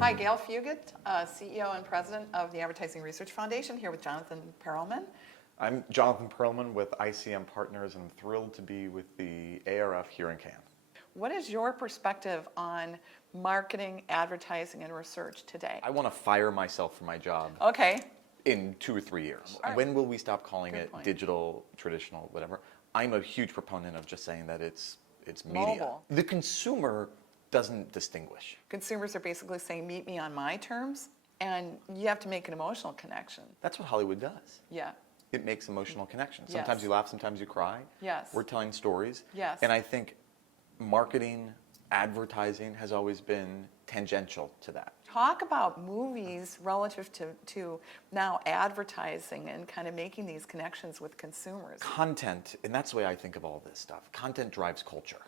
Hi, Gayle Fuguitt, CEO and President of the Advertising Research Foundation, here with Jonathan Perelman. I'm Jonathan Perelman with ICM Partners, and I'm thrilled to be with the ARF here in Cannes. What is your perspective on marketing, advertising, and research today? I want to fire myself from my job Okay. in 2 or 3 years. All right. When will we stop calling Good it point. digital, traditional, whatever? I'm a huge proponent of just saying that it's media. Mobile. The consumer doesn't distinguish. Consumers are basically saying, meet me on my terms, and you have to make an emotional connection. That's what Hollywood does. Yeah. It makes emotional connections. Yes. Sometimes you laugh, sometimes you cry. Yes. We're telling stories. Yes. And I think marketing, advertising has always been tangential to that. Talk about movies relative to now advertising and kind of making these connections with consumers. Content, and that's the way I think of all this stuff. Content drives culture.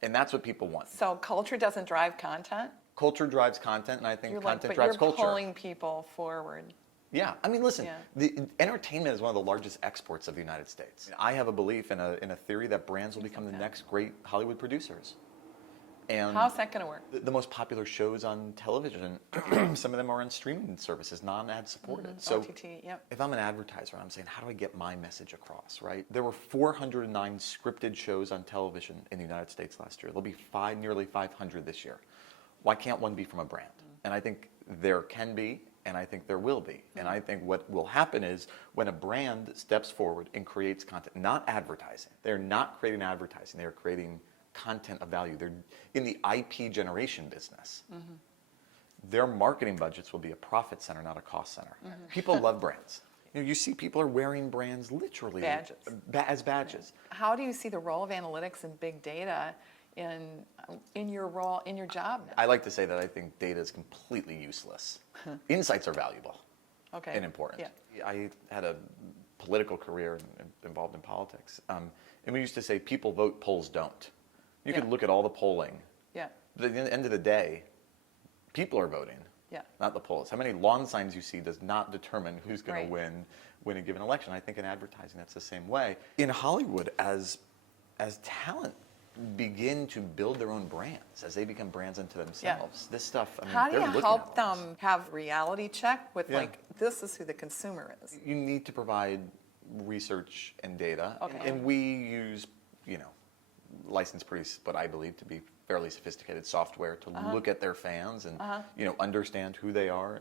And that's what people want. So culture doesn't drive content? Culture drives content, and I think content but drives you're culture. pulling people forward. Yeah, I mean, listen, Yeah. the entertainment is one of the largest exports of the United States. I have a belief in a theory that brands will become the next great Hollywood producers. And How's that going to work? the most popular shows on television, some of them are on streaming services, non-ad supported. So OTT, yep. if I'm an advertiser, I'm saying, how do I get my message across, right? There were 409 scripted shows on television in the United States last year. There'll be nearly 500 this year. Why can't one be from a brand? And I think there can be, and I think there will be. And I think what will happen is when a brand steps forward and creates content, not advertising. They're not creating advertising, they're creating content of value. They're in the IP generation business. Their marketing budgets will be a profit center, not a cost center. People love brands. You see people are wearing brands literally Badges. As badges. How do you see the role of analytics and big data in your role, in your job now? I like to say that I think data is completely useless. Insights are valuable Okay. and important. Yeah. I had a political career involved in politics. And we used to say people vote, polls don't. You Yeah. could look at all the polling. Yeah. But at the end of the day, people are voting, Yeah. not the polls. How many lawn signs you see does not determine who's going Right. to win a given election. I think in advertising that's the same way. In Hollywood, as talent begin to build their own brands, as they become brands unto themselves, this stuff, I mean, How do they're you looking help at this. them have reality check with Yeah. like, this is who the consumer is? You need to provide research and data. Okay. And we use, licensed what I believe to be fairly sophisticated software to look at their fans and understand who they are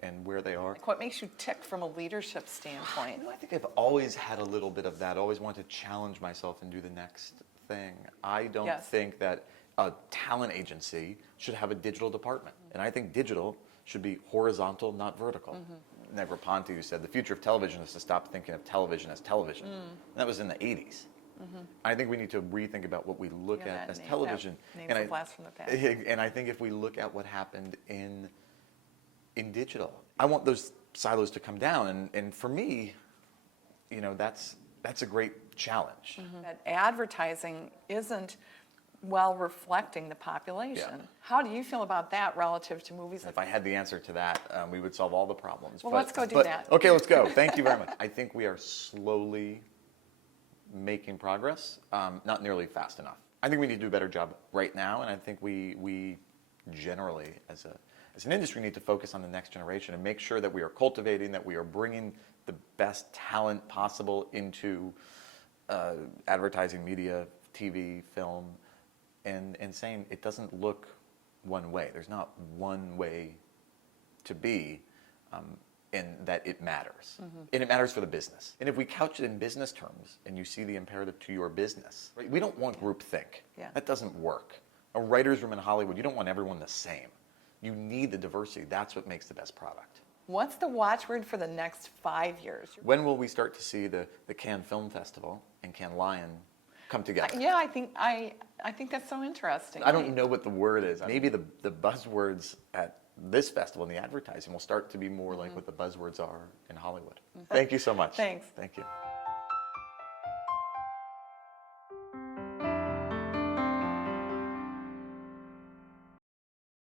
and where they are. Like, what makes you tick from a leadership standpoint? I think I've always had a little bit of that. Always wanted to challenge myself and do the next thing. I don't Yes. think that a talent agency should have a digital department. And I think digital should be horizontal, not vertical. Negroponte, who said the future of television is to stop thinking of television as television. And that was in the 80s. I think we need to rethink about what we look Yeah, at that as name- television. that name's a blast from the past. And I think if we look at what happened in digital, I want those silos to come down. And for me, that's a great challenge. That advertising isn't well reflecting the population. Yeah. How do you feel about that relative to movies? If I had the answer to that, we would solve all the problems. Well, let's go do that. Okay, let's go. Thank you very much. I think we are slowly making progress, not nearly fast enough. I think we need to do a better job right now, and I think we generally, as an industry, need to focus on the next generation and make sure that we are cultivating, that we are bringing the best talent possible into advertising, media, TV, film, and saying it doesn't look one way. There's not one way to be, and that it matters. And it matters for the business. And if we couch it in business terms, and you see the imperative to your business, right? We don't want groupthink. Yeah. That doesn't work. A writer's room in Hollywood, you don't want everyone the same. You need the diversity. That's what makes the best product. What's the watchword for the next 5 years? When will we start to see the Cannes Film Festival and Cannes Lion come together? Yeah, I think that's so interesting. I don't know what the word is. Maybe the buzzwords at this festival and the advertising will start to be more like what the buzzwords are in Hollywood. Thank you so much. Thanks. Thank you.